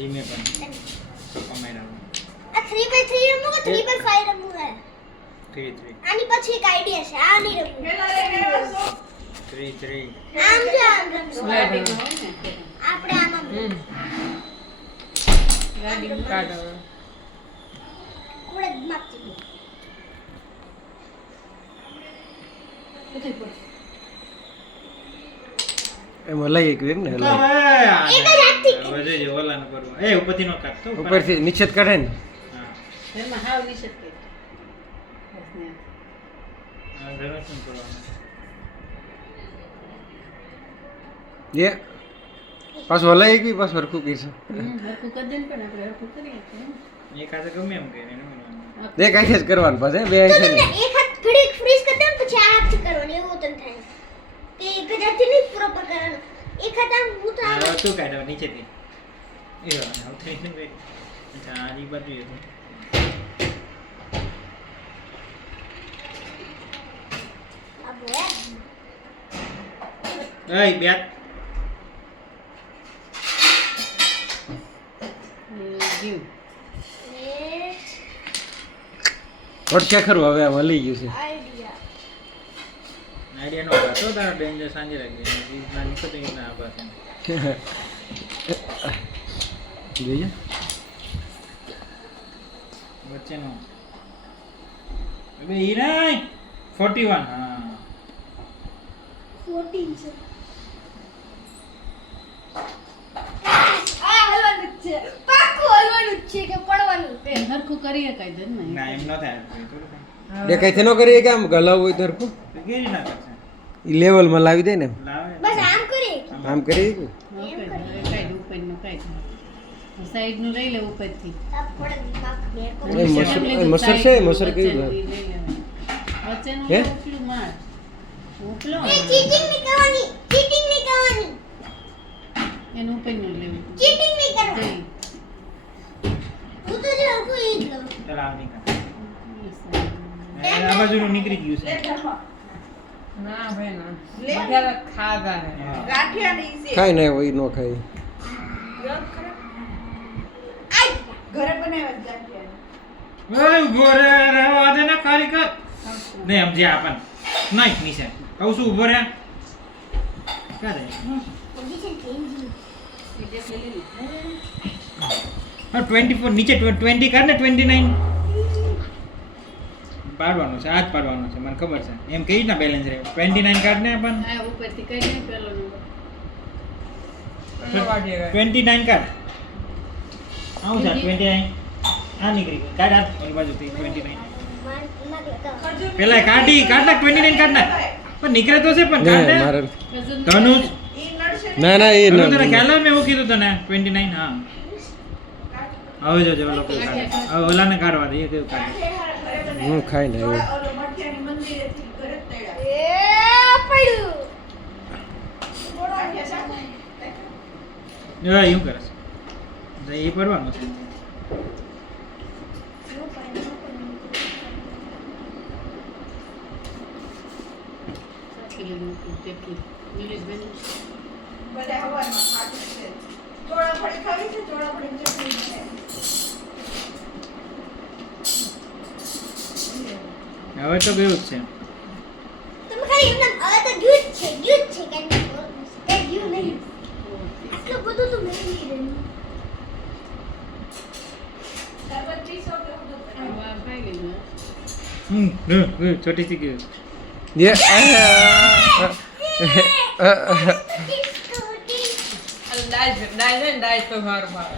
ધીમે પણ કમાઈ આ 3x3 રમવું કે 3x5 રમવું હે 3 આની પછી એક આઈડિયા છે આ નહીં રમવું 3 આમ જો આમ રમવું આપણે આમ ગાડી કાઢો કોડે માપતી એમાં લઈ એક ને એક જ હાથથી હવે જે ઓલાને કરવું એ ઉપરથી નો કાઢતો ઉપરથી નિશ્ચિત કાઢે ને હા એમાં હાવ નિષેધ કરી આ ઘરે શું કરવાનું એ પાછું હલાઈ ગઈ પાછું હરખું કીધું હરખું કરી દે ને પણ આપણે હરખું કરીએ એ કાતે ગમે એમ કે એને બે કાંઈ જ કરવાનું પાછું બે તો છે તમને ને એક હાથ ઘડીક ફ્રીઝ કરી દે ને પછી આ હાથથી કરવાનું એવું તને થાય કે એક જ હાથથી નહીં પ્રોપર કરવાનું એક હાથ આમ હું તો આમ હવે તું કાઢો નીચેથી એ હવે થઈ ને ભાઈ અચ્છા આ રી બાજુ એ આ બોય એ બેટ જીવ વટશે ખરું હવે આમ હલી ગયું છે આઈડિયા આઈડિયા નો કાઢો તારા બેન જે સાંજે રાખી ઈ ના નીકળતો ઈ ના આભાર જોઈએ વચ્ચેનો હવે ઈ નહીં 41 હા 14 છે આ હલવાનું જ છે પાકું હલવાનું જ છે કે પડવાનું છે હરખું કરીએ કઈ દે ને ના એમ ન થાય થોડું થાય બે કઈથી ન કરીએ કે આમ ગલાવું હોય તો હરખું તો કેવી ના કરશે એ લેવલમાં લાવી દે ને લાવે બસ આમ કરી આમ કરી કે કાઢ ઉપરનું કાઢ સાઈડનું લઈ લે ઉપરથી આ પડે પાક બે એ મસર છે મસર કેવું વચ્ચેનું હે? ઉપલું માર ઉપલો એ ચીટિંગ નહીં કરવાની ચીટિંગ નહીં કરવાની એનું ઉપરનું લેવું ચીટિંગ નહીં કરવાની જઈ હું તો જે હરખું ઈ જ લઉં ચાલ આમ નીકળ આ બાજુનું નીકળી ગયું છે ના ભાઈ ના બધા ખાધા હે હા. ખાય ને હોય ન ખાય ઓય ઉભો રે રહેવા દે ને કારીગર નહીં સમજે આપણ નહીં નીચે કહું છું ઉભો રે કરે પોઝિશન ચેન્જ હા 24 નીચે 20 કર ને 29 પાડવાનું છે આ જ પાડવાનું છે મને ખબર છે એમ કેવી રીતના બેલેન્સ રહે 29 કાઢ ને પણ હા ઉપરથી કઈ નહીં પેલો નંબર 29 કાઢ આવું છે 29 આ નીકળી ગયું કાઢ આ ઓલી બાજુથી 29 પેલા કાઢ નાખ 29 કાઢ નાખ પણ નીકળે તો છે પણ કાઢ ને ને મારે ધનુષ ના ના એ તને ના ખ્યાલ આવે મેં એવું કીધું તને 29 હા હવે જો ઓલો કોઈ કાઢે હવે ઓલાને કાઢવા દે એ કેવું કાઢે હું ખાય ને એવું એ પડ્યું એવું કરે છે એ પડવાનું છે હવે તો ગયું જ છે તમે ખાલી એમને હવે તો ગયું જ છે કે એ ગયું નહીં આટલું બધું તો મેં નહીં રહ્યું છોટી સી ગયું ये દાળ દાળ ને દાળ તો મારું ભાવે